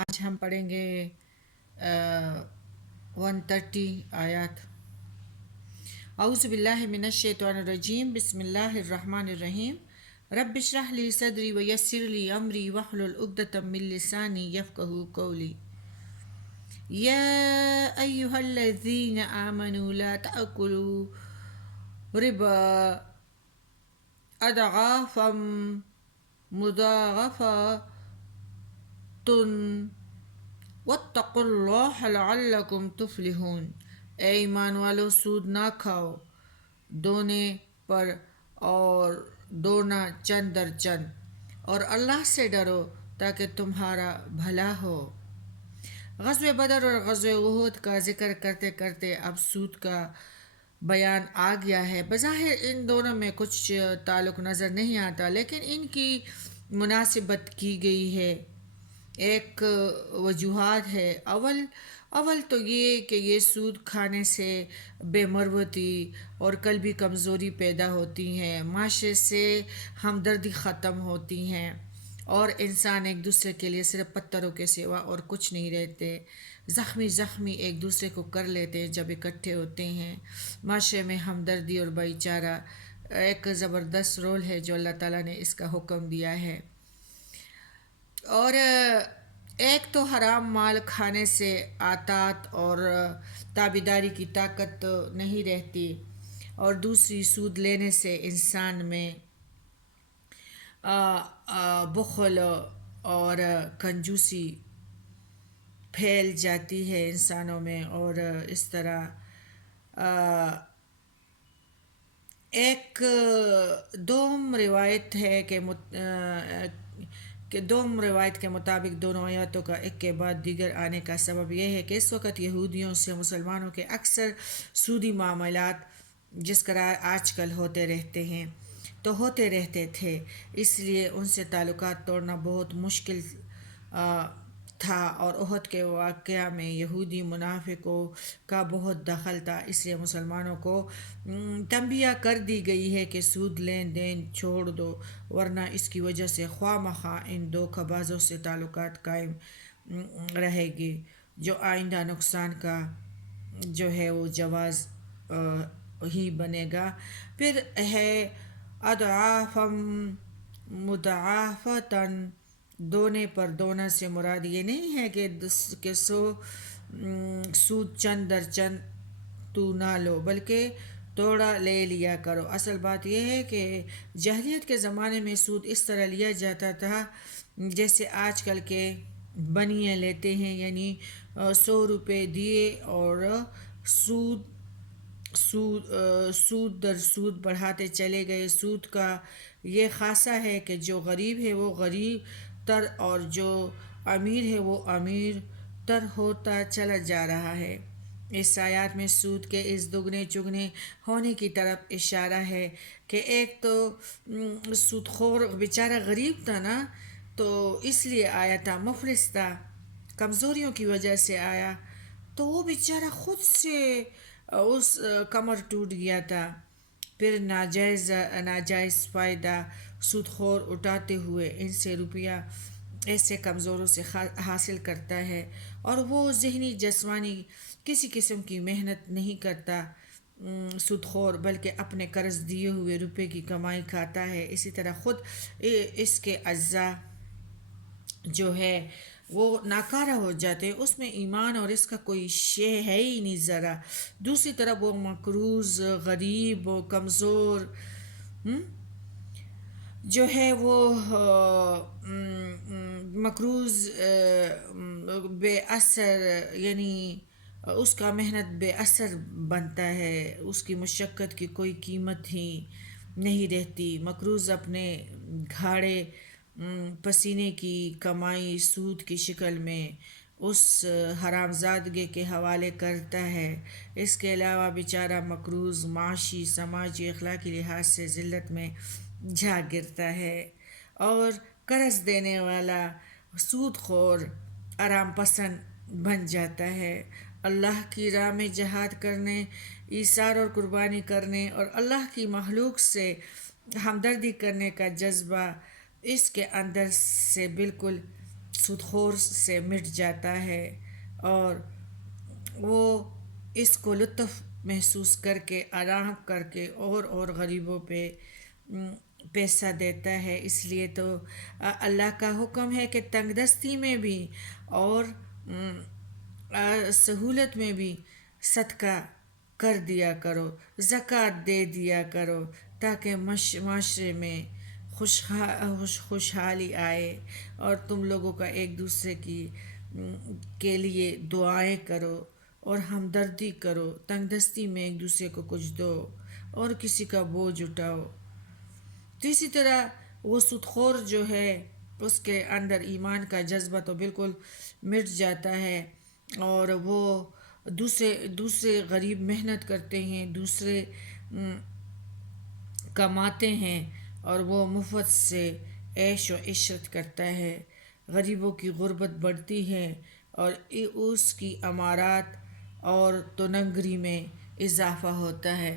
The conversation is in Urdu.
آج ہم پڑھیں گے 130 آیات۔ اعوذ باللہ من الشیطان الرجیم، بسم اللہ الرحمن الرحیم۔ رب اشرح لی صدری ویسر لی امری واحلل عقدۃ من لسانی یفقہوا قولی۔ یا ایہا الذین آمنوا لا تأکلوا ربا اضعافا مضاعفة واتقوا اللہ لعلکم تفلحون۔ اے ایمان والو، سود نہ کھاؤ دونے پر اور دونا چند در چند، اور اللہ سے ڈرو تاکہ تمہارا بھلا ہو۔ غزوہ بدر اور غزوہ احد کا ذکر کرتے کرتے اب سود کا بیان آ گیا ہے۔ بظاہر ان دونوں میں کچھ تعلق نظر نہیں آتا، لیکن ان کی مناسبت کی گئی ہے۔ ایک وجوہات ہے۔ اول تو یہ کہ یہ سود کھانے سے بے مروتی اور قلبی کمزوری پیدا ہوتی ہے، معاشرے سے ہمدردی ختم ہوتی ہے، اور انسان ایک دوسرے کے لیے صرف پتھروں کے سوا اور کچھ نہیں رہتے۔ زخمی ایک دوسرے کو کر لیتے ہیں جب اکٹھے ہوتے ہیں۔ معاشرے میں ہمدردی اور بھائی چارہ ایک زبردست رول ہے جو اللہ تعالیٰ نے اس کا حکم دیا ہے۔ اور ایک تو حرام مال کھانے سے اطاعت اور تابعداری کی طاقت نہیں رہتی، اور دوسری سود لینے سے انسان میں بخل اور کنجوسی پھیل جاتی ہے انسانوں میں، اور اس طرح ایک دوم روایت ہے کہ دوم روایت کے مطابق دونوں آیاتوں کا ایک کے بعد دیگر آنے کا سبب یہ ہے کہ اس وقت یہودیوں سے مسلمانوں کے اکثر سودی معاملات جس طرح آج کل ہوتے رہتے تھے، اس لیے ان سے تعلقات توڑنا بہت مشکل تھا، اور احد کے واقعہ میں یہودی منافقوں کا بہت دخل تھا۔ اس لیے مسلمانوں کو تنبیہ کر دی گئی ہے کہ سود لین دین چھوڑ دو، ورنہ اس کی وجہ سے خواہ مخواہ ان دھوکہ بازوں سے تعلقات قائم رہے گی، جو آئندہ نقصان کا جو ہے وہ جواز ہی بنے گا۔ پھر ہے اضعافا مضاعفتاً، دونے پر دونا سے مراد یہ نہیں ہے کہ سود چند در چند تو نہ لو، بلکہ توڑا لے لیا کرو۔ اصل بات یہ ہے کہ جاہلیت کے زمانے میں سود اس طرح لیا جاتا تھا جیسے آج کل کے بنیے لیتے ہیں، یعنی 100 روپے دیے اور سود در سود بڑھاتے چلے گئے۔ سود کا یہ خاصہ ہے کہ جو غریب ہے وہ غریب تر اور جو امیر ہے وہ امیر تر ہوتا چلا جا رہا ہے۔ اس آیات میں سود کے اس دگنے چگنے ہونے کی طرف اشارہ ہے کہ ایک تو سود خور بیچارہ غریب تھا نا، تو اس لیے آیا تھا، مفلس تھا، کمزوریوں کی وجہ سے آیا، تو وہ بیچارہ خود سے اس کمر ٹوٹ گیا تھا۔ پھر ناجائز فائدہ سود خور اٹھاتے ہوئے ان سے روپیہ ایسے کمزوروں سے حاصل کرتا ہے، اور وہ ذہنی جسمانی کسی قسم کی محنت نہیں کرتا سود خور، بلکہ اپنے قرض دیے ہوئے روپے کی کمائی کھاتا ہے۔ اسی طرح خود اس کے اجزاء جو ہے وہ ناکارہ ہو جاتے ہیں، اس میں ایمان اور اس کا کوئی شے ہے ہی نہیں ذرا۔ دوسری طرف وہ مقروض غریب و کمزور جو ہے وہ مقروض بے اثر، یعنی اس کا محنت بے اثر بنتا ہے، اس کی مشقت کی کوئی قیمت ہی نہیں رہتی۔ مقروض اپنے گھاڑے پسینے کی کمائی سود کی شکل میں اس حرام زادگی کے حوالے کرتا ہے۔ اس کے علاوہ بیچارہ مقروض معاشی، سماجی، اخلاقی لحاظ سے ذلت میں جا گرتا ہے، اور قرض دینے والا سود خور آرام پسند بن جاتا ہے۔ اللہ کی راہ میں جہاد کرنے، ایثار اور قربانی کرنے اور اللہ کی مخلوق سے ہمدردی کرنے کا جذبہ اس کے اندر سے بالکل سود خور سے مٹ جاتا ہے، اور وہ اس کو لطف محسوس کر کے آرام کر کے اور غریبوں پہ پیسہ دیتا ہے۔ اس لیے تو اللہ کا حکم ہے کہ تنگ دستی میں بھی اور سہولت میں بھی صدقہ کر دیا کرو، زکوٰۃ دے دیا کرو، تاکہ معاشرے میں خوشحالی آئے، اور تم لوگوں کا ایک دوسرے کے لیے دعائیں کرو اور ہمدردی کرو، تنگ دستی میں ایک دوسرے کو کچھ دو اور کسی کا بوجھ اٹھاؤ۔ تو اسی طرح وہ سودخور جو ہے اس کے اندر ایمان کا جذبہ تو بالکل مٹ جاتا ہے، اور وہ دوسرے غریب محنت کرتے ہیں، دوسرے کماتے ہیں، اور وہ مفت سے عیش و عشرت کرتا ہے۔ غریبوں کی غربت بڑھتی ہے اور اس کی امارات اور تنگری میں اضافہ ہوتا ہے۔